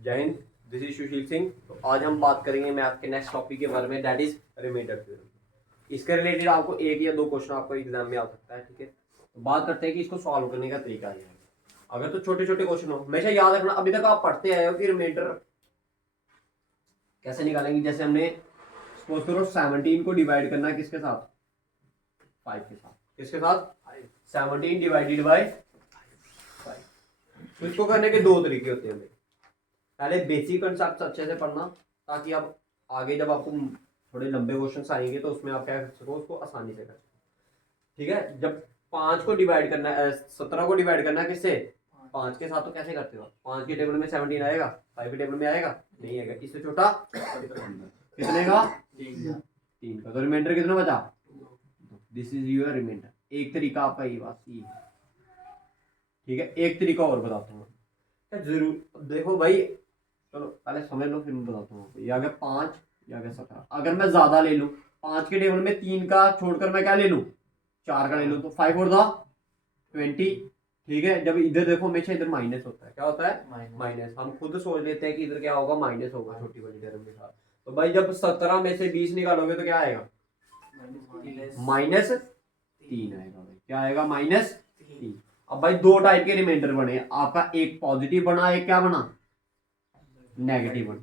जय Hind, this is Sushil Singh. तो आज हम बात करेंगे मैथ के नेक्स्ट टॉपिक के बारे में, दैट इज रिमाइंडर थ्योरम। इसके रिलेटेड आपको एक या दो क्वेश्चन आपको एग्जाम में आ सकता है। ठीक है, तो बात करते हैं कि इसको सॉल्व करने का तरीका क्या है। अगर तो छोटे छोटे क्वेश्चन हो, हमेशा याद रखना, अभी तक आप पढ़ते आए हो कि रिमाइंडर कैसे निकालेंगे। जैसे हमने सपोज करो 17 को डिवाइड करना है किसके साथ, 5 के साथ। किसके साथ? 17 डिवाइडेड बाय 5। तो इसको करने के दो तरीके होते हैं। पहले बेसिक कंसेप्ट अच्छे से पढ़ना, ताकि आप आगे जब आपको थोड़े लंबे क्वेश्चन आएंगे तो उसमें आप क्या कर सको, उसको आसानी से कर सको। ठीक है, जब 5 को डिवाइड करना है, 17 को डिवाइड करना है किससे, 5 के साथ, तो कैसे करते हो? 5 के टेबल में 17 आएगा, 5 के टेबल में आएगा नहीं आएगा। इससे छोटा कितने का? 3 का। तो रिमाइंडर कितना बचा? This is your remainder. एक तरीका आपका ये बात ये है। ठीक है, एक तरीका और बताता हूँ जरूर। देखो भाई, चलो पहले समझ लो फिर मैं बताता हूँ। ये आ गया 5, ये आ गया 17। अगर मैं ज्यादा ले लूँ, 5 के टेबल में 3 का छोड़कर मैं क्या ले लूँ, 4 का ले लूँ, तो 5 और 20। ठीक है, जब इधर देखो हमेशा इधर माइनस होता है। क्या होता है? माइनस। हम खुद सोच लेते हैं कि इधर क्या होगा, माइनस होगा छोटी बड़ी टर्म के साथ। तो भाई जब 17 में से 20 निकालोगे तो क्या आएगा? -3 आएगा भाई। क्या आएगा? -3। अब भाई दो टाइप के रिमाइंडर बने, आपका एक पॉजिटिव बना, एक क्या बना, नेगेटिव बना।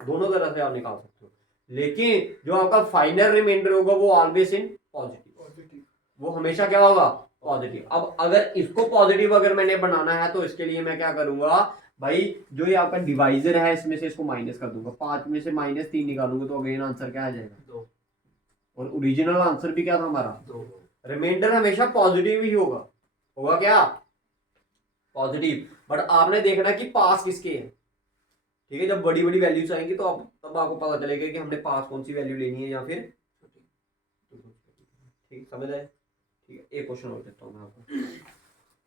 दोनों तरह से आप निकाल सकते हो, लेकिन जो आपका फाइनल रिमाइंडर होगा वो ऑलवेज इन पॉजिटिव। वो हमेशा क्या होगा? पॉजिटिव। अब अगर इसको पॉजिटिव अगर मैंने बनाना है तो इसके लिए मैं क्या करूंगा भाई, जो ये आपका डिवाइजर है इसमें से इसको माइनस कर दूंगा। 5 में से -3 निकालूंगा तो अगेन आंसर क्या आ जाएगा? 2। और ओरिजिनल आंसर भी क्या था हमारा? 2। रिमाइंडर हमेशा पॉजिटिव ही होगा। होगा क्या? पॉजिटिव। बट आपने देखना कि पास किसके है। ठीक है, जब बड़ी बड़ी वैल्यूज आएंगी तो आप तब आपको पता चलेगा कि हमने पास कौन सी वैल्यू लेनी है या फिर। ठीक, समझ आए? ठीक है, एक क्वेश्चन और देता हूँ मैं आपको।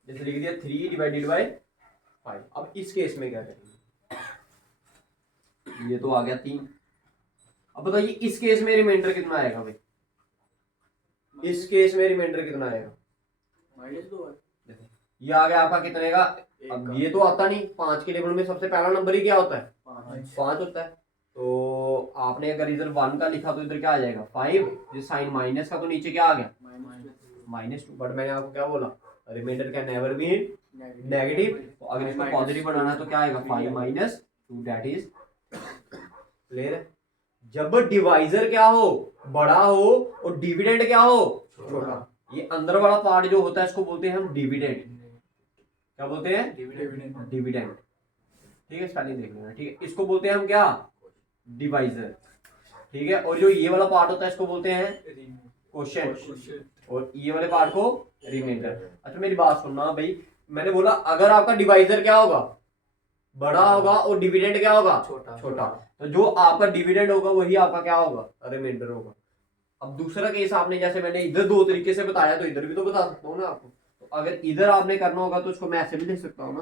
जैसे लिख दिया 3 डिवाइडेड बाय 5। अब इस केस में क्या करेंगे, ये तो आ गया 3। अब बताइए इस केस में रिमाइंडर कितना आएगा भाई? इस केस में रिमाइंडर कितना आएगा? -2। ये आ गया आपका कितने का? अब ये तो आता नहीं, 5 के टेबल में सबसे पहला नंबर ही क्या होता है? 5 होता है। तो आपने अगर इधर 1 का लिखा तो इधर क्या आ जाएगा? 5। जो साइन माइनस का तो नीचे क्या आ गया? -2। बट मैंने आपको क्या बोला, remainder can never be negative. तो अगर इसको पॉजिटिव बनाना है तो क्या आएगा? 5 - 2, दैट इज क्लियर है। जब डिवाइजर क्या हो, बड़ा हो, और डिविडेंड क्या हो, छोटा। ये अंदर वाला पार्ट जो होता है इसको बोलते हैं हम डिविडेंड। क्या बोलते हैं? डिविडेंड। ठीक है, स्पेलिंग देख लेना। ठीक है, इसको बोलते हैं हम क्या? डिवाइजर। ठीक है, और जो ये वाला पार्ट होता है इसको बोलते हैं क्वोशिएंट, और ये वाले पार्ट को रिमाइंडर। अच्छा मेरी बात सुनना भाई, मैंने बोला अगर आपका डिवाइजर क्या होगा, बड़ा होगा, और डिविडेंड क्या होगा, छोटा। तो जो आपका डिविडेंड होगा वही आपका क्या होगा? रिमाइंडर होगा। अब दूसरा केस आपने, जैसे मैंने इधर दो तरीके से बताया तो इधर भी तो बता सकता हूँ ना आपको। तो अगर इधर आपने करना होगा तो इसको मैं ऐसे भी लिख सकता हूँ ना।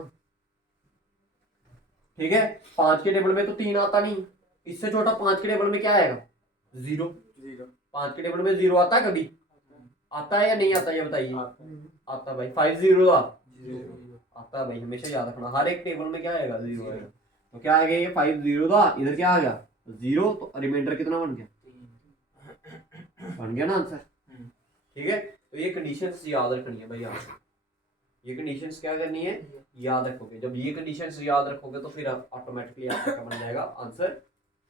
ठीक है, 5 के टेबल में तो 3 आता नहीं, इससे छोटा 5 के टेबल में क्या आएगा? 0। 5 के टेबल में 0 आता है कभी? आता है या नहीं आता, ये बताइए। आता भाई। 5 0 आता है भाई, हमेशा याद रखना, हर एक टेबल में क्या आएगा? 0 आएगा। तो क्या आएगा? ये 5 0 था, इधर क्या आ गया? 0। तो रिमाइंडर कितना बन गया? बन गया ना आंसर। ठीक है, तो ये कंडीशंस याद रखनी है भाई आपको। ये कंडीशंस क्या करनी है? याद रखोगे। जब ये कंडीशंस याद रखोगे तो फिर ऑटोमेटिकली आपका क्या बन जाएगा? आंसर।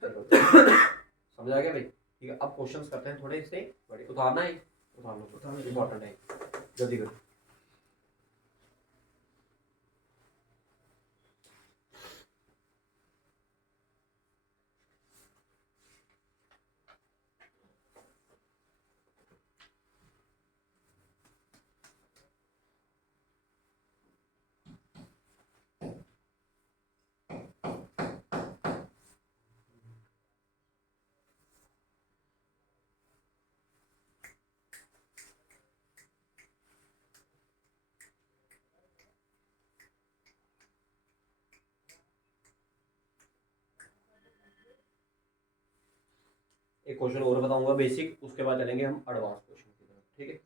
समझ आ गया भाई? ठीक है, अब क्वेश्चंस करते हैं थोड़े, इससे बड़े उतारना है, उतार लो, इंपॉर्टेंट है, जल्दी करो। एक क्वेश्चन और बताऊंगा बेसिक, उसके बाद चलेंगे हम एडवांस क्वेश्चन की तरफ। ठीक है,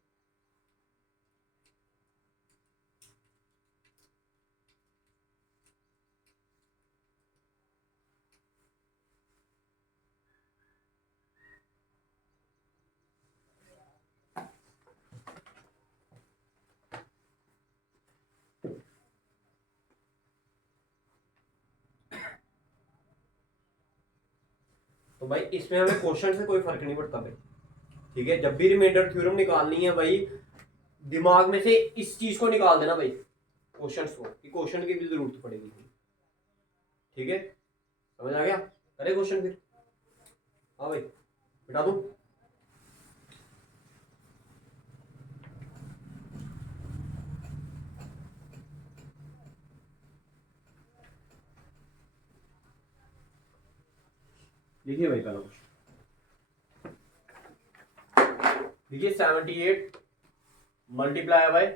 तो भाई इसमें हमें क्वेश्चन से कोई फर्क नहीं पड़ता भाई, ठीक है। जब भी रिमाइंडर थ्योरम निकालनी है भाई, दिमाग में से इस चीज को निकाल देना भाई, क्वेश्चन को, कि क्वेश्चन की भी जरूरत पड़ेगी, ठीक है। समझ आ गया? करे क्वेश्चन फिर। हाँ भाई बिठा दूं? लिखिए भाई पहला क्वेश्चन। देखिए 78 multiply by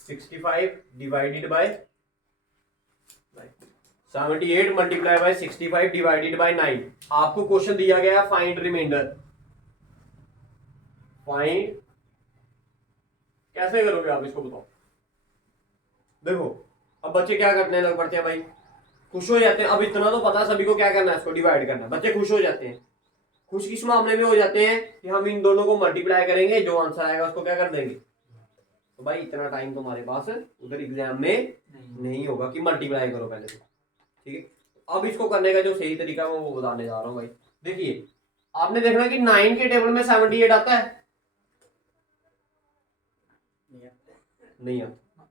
65 divided by 78 multiply by 65 divided by 9। आपको क्वेश्चन दिया गया है फाइंड रिमाइंडर। फाइंड कैसे करोगे आप, इसको बताओ। देखो अब बच्चे क्या करने लग पड़ते हैं भाई, खुश हो जाते हैं। अब इतना तो पता सभी को क्या करना है, इसको डिवाइड करना है। बच्चे खुश हो जाते हैं। खुश किस मामले में हो जाते हैं कि हम इन दोनों को मल्टीप्लाई करेंगे, जो आंसर आएगा उसको क्या कर देंगे। तो भाई इतना टाइम तुम्हारे पास उधर एग्जाम में नहीं होगा कि मल्टीप्लाई करो पहले तो, ठीक है। अब इसको करने का जो सही तरीका है वो बताने जा रहा हूं भाई। देखिए आपने देखना कि 9 के टेबल में 78 आता है, नहीं आता।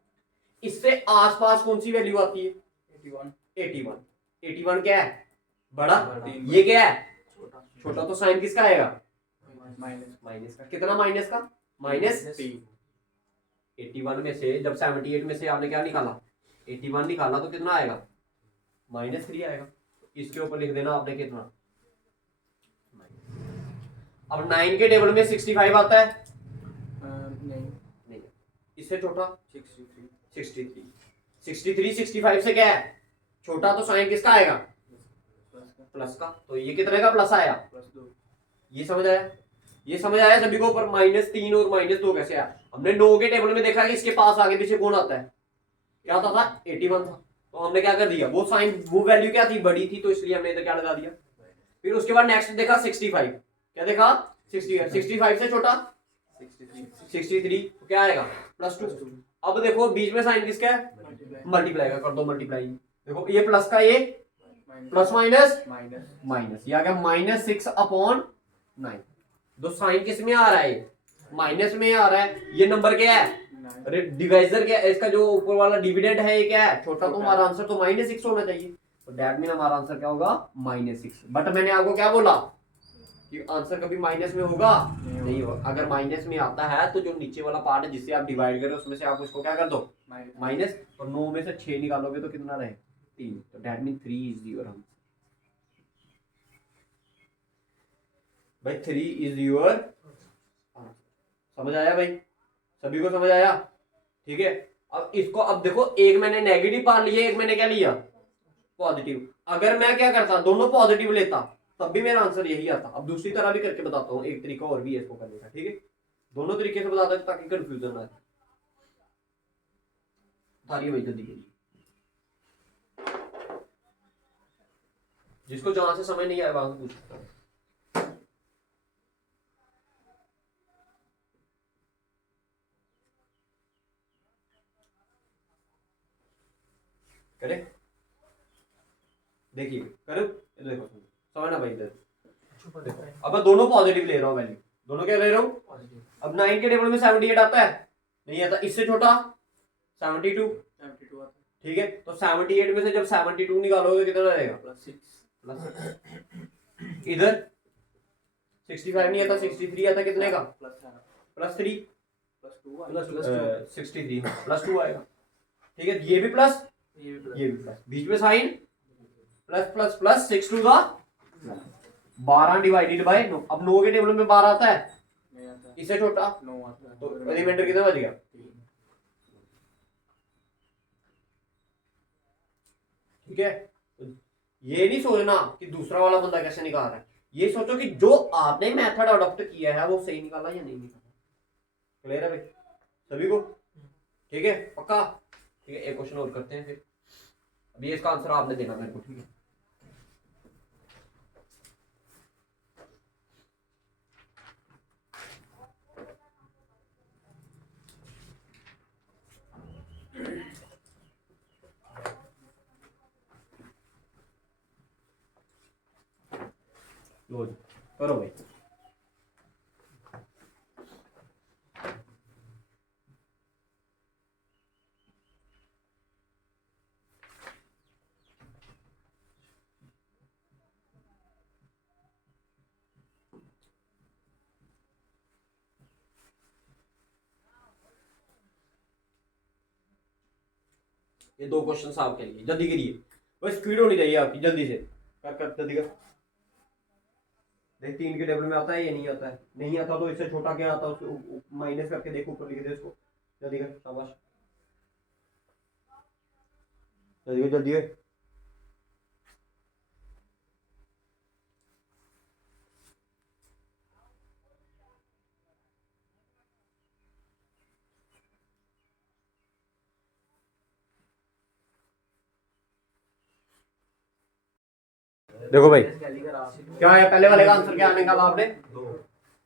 इससे आसपास कौन सी वैल्यू आती है? 81। 81 क्या है? बड़ा। ये क्या है? छोटा। तो साइन किसका आएगा? माइनस का। कितना माइनस का? -3। 81 में से जब 78 में से आपने क्या निकाला? 81 निकाला, तो कितना आएगा? -3 आएगा। इसके ऊपर लिख देना आपने कितना। अब 9 के टेबल में 65 आता है? नहीं। इससे छोटा 63। 65 से क्या है? छोटा। तो साइन किसका आएगा? प्लस का। तो ये कितने का प्लस आया? +2। ये समझ आया? ये समझ आया सभी को? पर -3 और -2 कैसे आया? हमने 9 के टेबल में देखा कि इसके पास आगे पीछे कौन आता है? क्या आता था? 81 था। तो हमने क्या कर दिया, वो साइन, वो वैल्यू क्या थी? बड़ी थी, तो इसलिए हमने इधर क्या लगा दिया। फिर उसके बाद नेक्स्ट देखा 65। क्या देखा? 65 से छोटा 63। तो क्या आएगा? +2। अब देखो बीच में साइन किसका है? मल्टीप्लाई का। कर दो मल्टीप्लाई। देखो ये प्लस का, ये प्लस माइनस, ये आ गया -6/9। दो साइन किस में आ रहा है? माइनस में आ रहा है। ये नंबर क्या है? डिवाइजर क्या है? इसका जो ऊपर वाला डिविडेंड है ये क्या है? छोटा। तो हमारा आंसर तो -6 होना चाहिए। तो दैट मीन हमारा आंसर क्या होगा? -6। बट मैंने आपको क्या बोला कि आंसर कभी माइनस में होगा नहीं होगा। अगर माइनस में आता है तो जो नीचे वाला पार्ट है जिससे आप डिवाइड करें उसमें से आप उसको क्या कर दो? माइनस। और 9 में से 6 निकालोगे तो कितना रहे? 3। तो that mean 3 is your answer. भाई 3 इज योर। समझ आया भाई? सभी को समझ आया? ठीक है। अब इसको, अब देखो एक मैंने नेगेटिव पार्ट लिया, एक मैंने क्या लिया? पॉजिटिव। अगर मैं क्या करता, दोनों पॉजिटिव लेता, तब भी मेरा आंसर यही आता। अब दूसरी तरह भी करके बताता हूँ, एक तरीका और भी है इसको करने का, ठीक है। दोनों तरीके से बताता हूँ ताकि कंफ्यूजन ना आए। भाई जल्दी कीजिए, जिसको जहां से समझ नहीं आया वहां से पूछ सकता हूँ। करे देखिए, करो देखो, समझना भाई इधर। अब मैं दोनों पॉजिटिव ले रहा हूँ वैल्यू। दोनों क्या ले रहा हूँ? अब 9 के टेबल में 78 आता है? नहीं आता। इससे छोटा 72 आता है, ठीक है। तो 78 में से जब 72 निकालोगे कितना रहेगा? +6। इधर 65 नहीं आता, 63 आता। कितने का? +3। 63 +2 आएगा, ठीक है। ये भी प्लस, ये भी प्लस, बीच में sign plus 6 to the 12 divided by 9। अब 9 के टेबल में 12 आता है? इससे छोटा 9 आता है। तो रिमाइंडर कितना बच गया? ठीक है। ये नहीं सोचना कि दूसरा वाला बंदा कैसे निकाल रहा है, ये सोचो कि जो आपने मेथड अडॉप्ट किया है वो सही निकाला या नहीं निकाला। क्लियर है भाई सभी को? ठीक है, पक्का? ठीक है, एक क्वेश्चन और करते हैं फिर। अभी इसका आंसर आपने देना मेरे को, ठीक है। लो जी करो भाई। ये 2 क्वेश्चन आपके लिए, जल्दी करिए, बस स्पीड होनी चाहिए आपकी, जल्दी से कर जल्दी कर। देख 3 के टेबल में आता है, ये नहीं आता है, नहीं आता तो इससे छोटा क्या आता है उसको माइनस करके देखो, ऊपर लिख दे उसको, जल्दी कर, शाबाश, जल्दी कर जल्दी कर। देखो भाई क्या है, पहले वाले का आंसर क्या निकाला आपने? 2।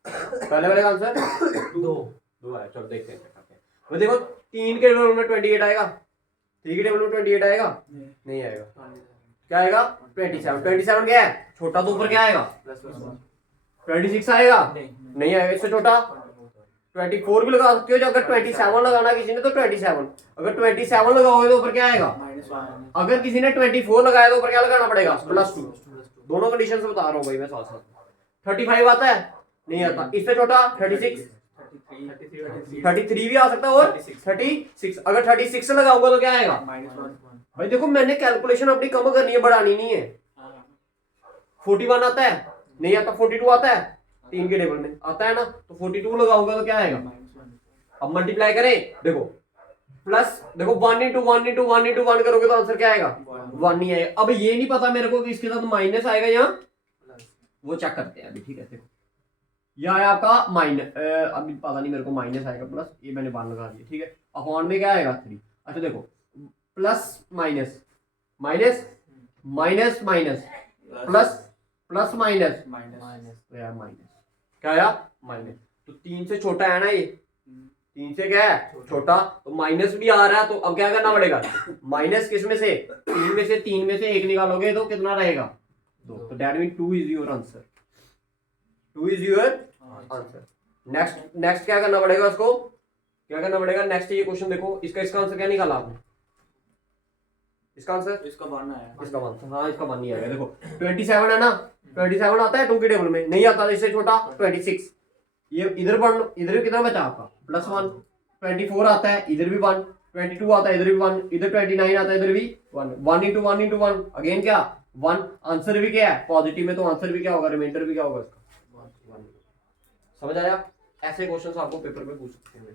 पहले वाले का आंसर 2 है, चलो देखते हैं वो। देखो 3 के टेबल में 28 आएगा, 3 के टेबल में 28 आएगा, नहीं आएगा, क्या आएगा? 27। 27 क्या है? छोटा तो ऊपर क्या आएगा? 26 आएगा, नहीं आएगा, इससे छोटा 24 भी लगा सकते हो। जो अगर 27 लगाना किसी ने तो 27, अगर 27 लगाओगे तो ऊपर क्या आएगा? अगर किसी ने 24 लगाया तो ऊपर क्या लगाना पड़ेगा? +2। दोनों कंडीशन से बता रहा हूँ भाई मैं साथ साथ। 35 आता है, नहीं आता, इससे छोटा 36, 33 भी आ सकता है, और 36। अगर 36 लगाऊंगा तो क्या आएगा? भाई देखो मैंने कैलकुलेशन अपनी कम करनी है, बढ़ानी नहीं है। 41 आता है, नहीं आता, 42 आता है, 3 के टेबल में आता है ना, तो 42 लगाऊंगा तो क्या आएगा? अब मल्टीप्लाई करें, देखो प्लस, देखो 1 × 1 × 1 × 1 करोगे तो आंसर क्या आएगा? 1 नहीं आएगा। अब ये नहीं पता मेरे को कि इसके साथ माइनस आएगा या वो चेक करते हैं अभी, ठीक है। देखो यह है आपका माइनस, अभी पता नहीं मेरे को माइनस आएगा प्लस, ये मैंने 1 लगा दिया, ठीक है। अपॉन में क्या आएगा? 3। अच्छा देखो plus minus minus minus minus plus plus minus minus, क्या आया? माइनस। तो 3 से छोटा है ना ये, 3 से क्या है? छोटा, तो माइनस भी आ रहा है, तो अब क्या करना पड़ेगा? माइनस किस में से? 3 में से, 3 में से 1 निकालोगे तो कितना रहेगा? 2। तो that mean 2 is your answer, 2 is your answer. Next क्या करना पड़ेगा उसको? क्या करना पड़ेगा नेक्स्ट? ये क्वेश्चन देखो, इसका आंसर क्या निकाला आपने? इसका आंसर इसका 1 आया, इसका 1, हाँ इसका 1 नहीं आएगा। देखो 27 है ना, 27 आता है 2 के टेबल में, नहीं आता, इससे छोटा 26। ये इधर इधर कितना बचा आपका? +1। 24 आता है, इधर भी 1। 22 आता है, इधर भी 1। इधर 29 आता है, इधर भी 1। 1 × 1 × 1 अगेन क्या? 1। आंसर भी क्या है? पॉजिटिव में, तो आंसर भी क्या होगा? रिमाइंडर भी क्या होगा इसका? 1। समझ आया? ऐसे क्वेश्चन आपको पेपर में पूछ सकते हैं,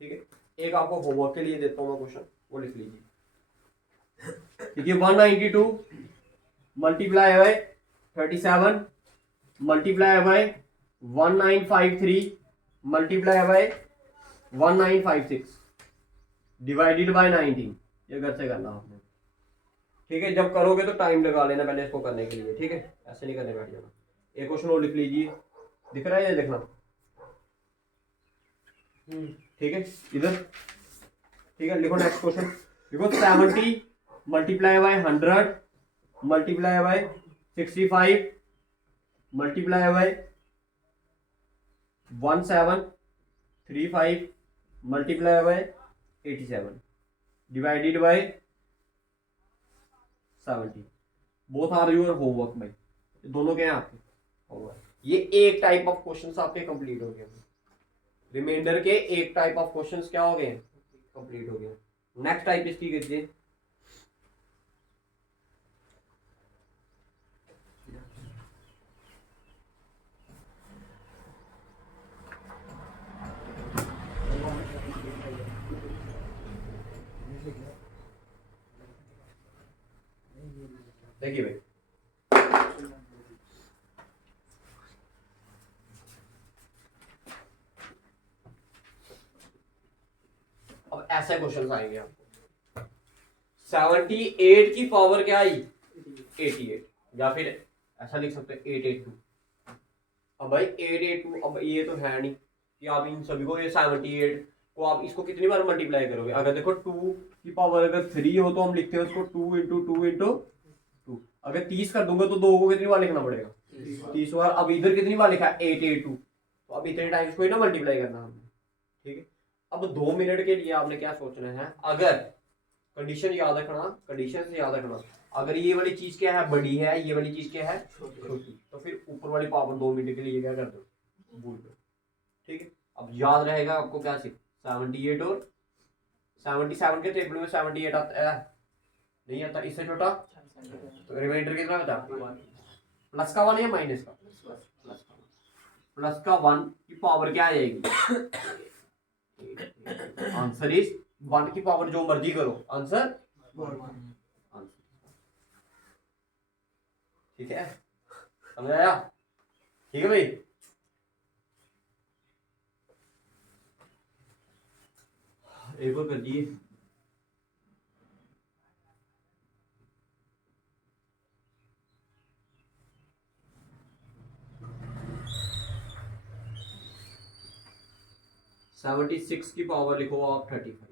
ठीक है। एक आपको होमवर्क के लिए देता हूँ मैं क्वेश्चन, वो लिख लीजिए। देखिए 192 multiply by 37 multiply by 1953 multiply by 1956 divided by 19। ये घर से करना आपने, ठीक है। जब करोगे तो टाइम लगा लेना पहले इसको करने के लिए, ठीक है, ऐसे नहीं करने बैठ जाना। एक क्वेश्चन और लिख लीजिए, दिख रहा है ये? देखना, ठीक है, इधर, ठीक है। लिखो नेक्स्ट क्वेश्चन, देखो 70 multiply by 100 multiply by 65 multiply by 1735 multiply by 87 divided by 70। Both are your homework भाई, दोनों के हैं आपके होमवर्क। ये एक टाइप ऑफ क्वेश्चंस आपके कंप्लीट हो गए, रिमाइंडर के एक टाइप ऑफ क्वेश्चंस क्या हो गए? कंप्लीट हो गए। नेक्स्ट टाइप इसकी कीजिए, देखिए भाई अब ऐसे क्वेश्चन आएंगे आपको। 78 की पावर क्या आई? 88, या फिर ऐसा लिख सकते हैं 882। अब भाई 882, अब ये तो है नहीं कि आप इन सभी को, ये 78 को आप इसको कितनी बार मल्टीप्लाई करोगे? अगर देखो 2 की पावर अगर 3 हो तो हम लिखते हैं उसको 2 × 2 × 2। अगर 30 कर दूंगा तो 2 को कितनी बार लिखना पड़ेगा? 30 बार। अब इधर कितनी बार लिखा है 882, तो अब इतने टाइम्स को ही ना मल्टीप्लाई करना हमने, ठीक है। अब 2 मिनट के लिए आपने क्या सोचना है, अगर कंडीशन याद रखना, कंडीशन से याद रखना, अगर ये वाली चीज क्या है बड़ी है, ये वाली चीज क्या है छोटी, तो फिर ऊपर वाली पावर 2 मिनट के लिए क्या कर दो, भूल दो, ठीक है। अब याद रहेगा आपको क्या सिर्फ 78 और 77 के टेबल में 78 आता है, नहीं आता, इससे छोटा, तो रिमाइंडर कितना बचा, प्लस का 1 या माइनस का, प्लस का 1 की पावर क्या आ जाएगी, आंसर इज 1 की पावर जो मर्जी करो, आंसर, ठीक है, समझ आया, ठीक है भाई। एक और कर दिए, सेवेंटी सिक्स की पावर लिखो आप 35,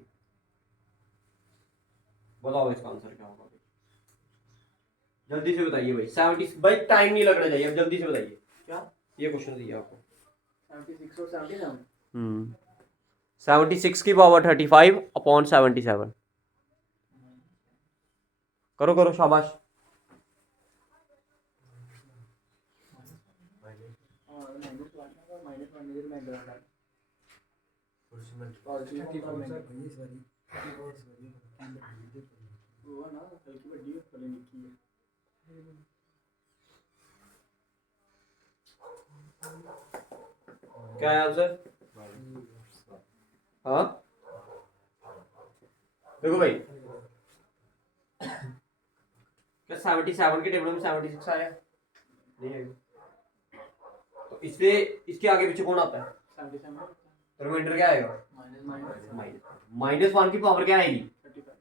बताओ इसका आंसर क्या होगा, जल्दी से बताइए भाई। 70, भाई टाइम नहीं लगना चाहिए, अब जल्दी से बताइए क्या ये क्वेश्चन दिया आपको, 76 और 77। 76 की पावर 35 अपॉन 77, करो करो शाबाश, क्या है आंसर, हाँ देखो भाई, क्या 77 के टेबल में 76 आया, नहीं आएगा, तो इससे इसके आगे पीछे कौन आता है, 77 रिमाइंडर क्या आएगा, माइनस 1 की पावर क्या आएगी, 35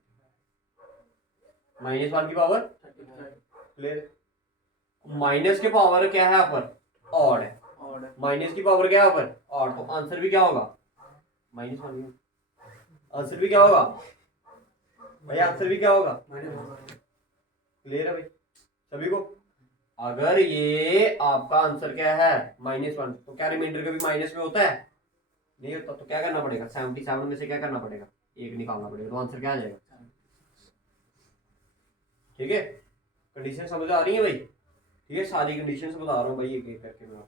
माइनस 1 की पावर, 35 क्लियर, माइनस के पावर क्या है ऊपर, ऑड है, और माइनस की पावर क्या है ऊपर, ऑड, तो आंसर भी क्या होगा, माइनस 1, आंसर भी क्या होगा भाई, आंसर भी क्या होगा, क्लियर है भाई सभी को। अगर ये आपका आंसर क्या है -1, तो क्या रिमाइंडर कभी माइनस में होता है, नहीं होता, तो क्या करना पड़ेगा, 77 में से क्या करना पड़ेगा, एक निकालना पड़ेगा, तो आंसर क्या आ जाएगा, ठीक है। कंडीशन समझ आ रही है भाई, ठीक है, सारी कंडीशन बता रहा हूँ भाई एक एक करके मैं,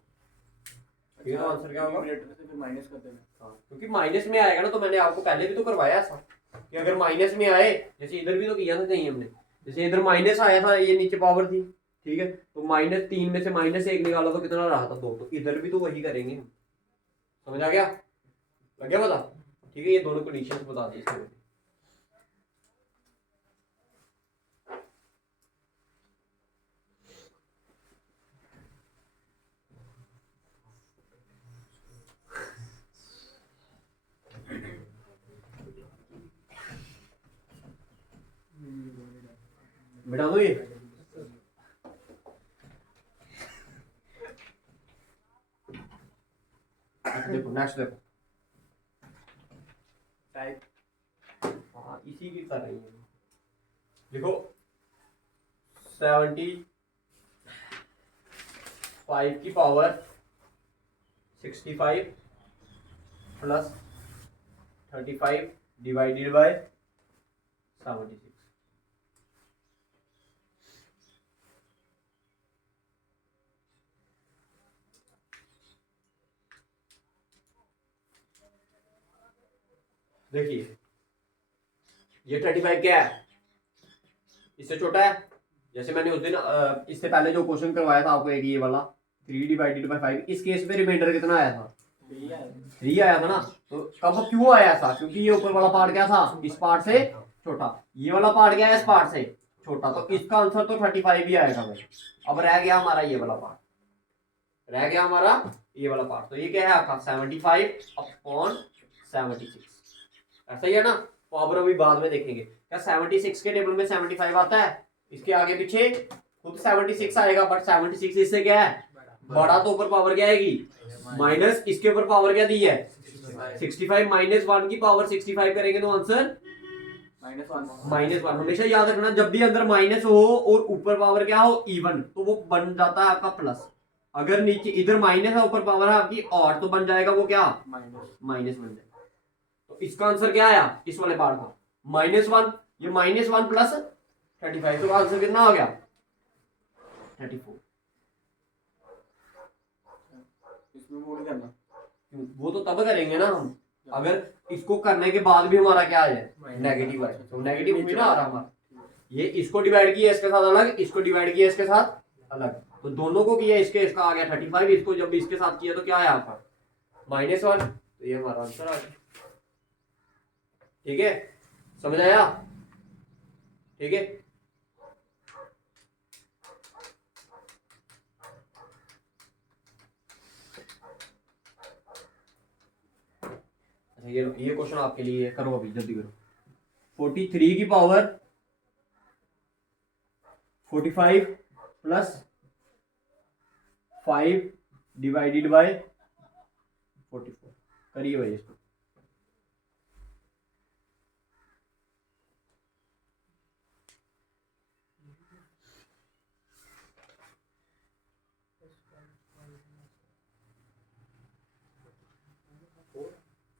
ठीक है, तो आंसर क्या होगा, फिर माइनस कर देना, हाँ, क्योंकि माइनस में आएगा ना, तो मैंने आपको पहले भी तो करवाया ऐसा कि अगर माइनस में आए, जैसे इधर भी तो किया था कहीं हमने, जैसे इधर माइनस आया था, ये नीचे पावर थी, ठीक है, तो -3 में से -1 निकाला तो कितना रहा था 2, तो इधर भी तो वही करेंगे हम, समझ आ गया, लग गया पता, ठीक है, ये दोनों कंडीशंस बता दी इसमें। बिठा दो ये, देखो नेक्स्ट देखो, टाइप, हाँ इसी की कर रही है, देखो 75 की पावर 65 प्लस 35 डिवाइडेड बाय 76, देखिए ये 35 क्या है, इससे छोटा है, जैसे मैंने उस दिन इससे पहले जो क्वेश्चन करवाया था आपको, एक ये वाला 3 डिवाइडेड बाय 5, इस केस में रिमाइंडर कितना आया था, 3 आया था ना, तो कब क्यों आया था, क्योंकि ये ऊपर वाला पार्ट क्या था, इस पार्ट से छोटा, ये वाला पार्ट क्या है इस पार्ट से छोटा, तो इसका आंसर तो 35 ही आएगा भाई। अब रह गया हमारा ये वाला पार्ट, रह गया हमारा ये वाला पार्ट, तो ये क्या है आपका 75 अपॉन 76, ऐसा ही है ना, पावर अभी बाद में देखेंगे, क्या 76 के टेबल में 75 आता है, इसके आगे पीछे खुद 76 आएगा, बट 76 इससे क्या है बड़ा, तो ऊपर पावर क्या आएगी माइनस, इसके ऊपर पावर क्या दी है 65, -1 की पावर 65 करेंगे तो आंसर -1, हमेशा याद रखना, जब भी अंदर माइनस हो और ऊपर पावर क्या हो इवन, तो वो बन जाता है आपका प्लस, अगर नीचे इधर माइनस है ऊपर पावर है आपकी और, तो बन जाएगा वो क्या, माइनस। माइनस बन जाएगा। तो इसका आंसर क्या आया इस वाले पार्ट का, -1। ये -1 प्लस 35, तो आंसर कितना हो गया 34। इसमें वो नहीं करना। वो तो तब करेंगे ना हम, अगर इसको करने के बाद भी हमारा क्या है नेगेटिव है, तो नेगेटिव भी ना आ रहा हमारा। ये इसको डिवाइड किया इसके साथ अलग, इसको डिवाइड किया इसके साथ अलग, तो दोनों को किया, इसका आ गया 35, इसको जब इसके साथ किया तो क्या आया आपका -1, तो ये हमारा आंसर आ गया। ठीक है, समझ आया? ठीक है, अच्छा ये क्वेश्चन आपके लिए है, करो अभी जल्दी करो। 43 की पावर 45 प्लस 5 डिवाइडेड बाय 44, करिए भाई इसको।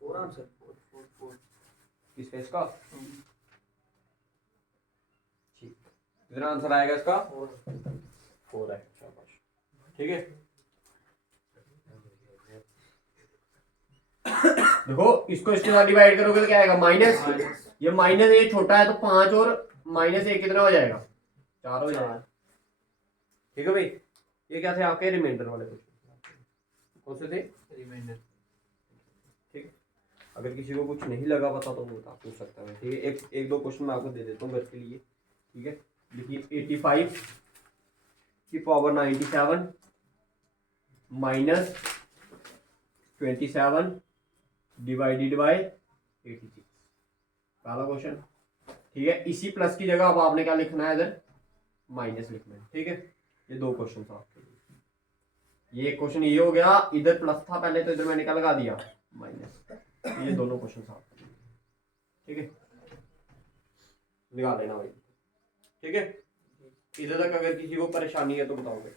Four answer. किसका, इसका? ठीक, कितना आंसर आएगा इसका? 4 है। शाबाश, ठीक है। देखो इसको इसके साथ डिवाइड करोगे तो क्या आएगा माइनस, ये माइनस ये छोटा है तो 5 और -1 कितना हो जाएगा 4 हो जाएगा। ठीक है भाई, ये क्या थे आपके रिमाइंडर वाले क्वेश्चन, कौन से थे? रिमाइंडर। ठीक है, अगर किसी को कुछ नहीं लगा पता तो वो बता पूछ सकता है। ठीक है, एक दो क्वेश्चन मैं आपको दे देता हूँ घर के लिए। ठीक है, देखिए 85 की पावर 97 माइनस 27 डिवाइडेड बाय 86, पहला क्वेश्चन। ठीक है, इसी प्लस की जगह अब आपने क्या लिखना है, इधर माइनस लिखना है। ठीक है, ये दो क्वेश्चन था आपके लिए। ये क्वेश्चन ये हो गया, इधर प्लस था पहले तो इधर मैंने क्या लगा दिया माइनस, ये दोनों क्वेश्चन था आपके लिए। ठीक है, निकाल लेना भाई। ठीक है, इधर तक अगर किसी को परेशानी है तो बताओगे।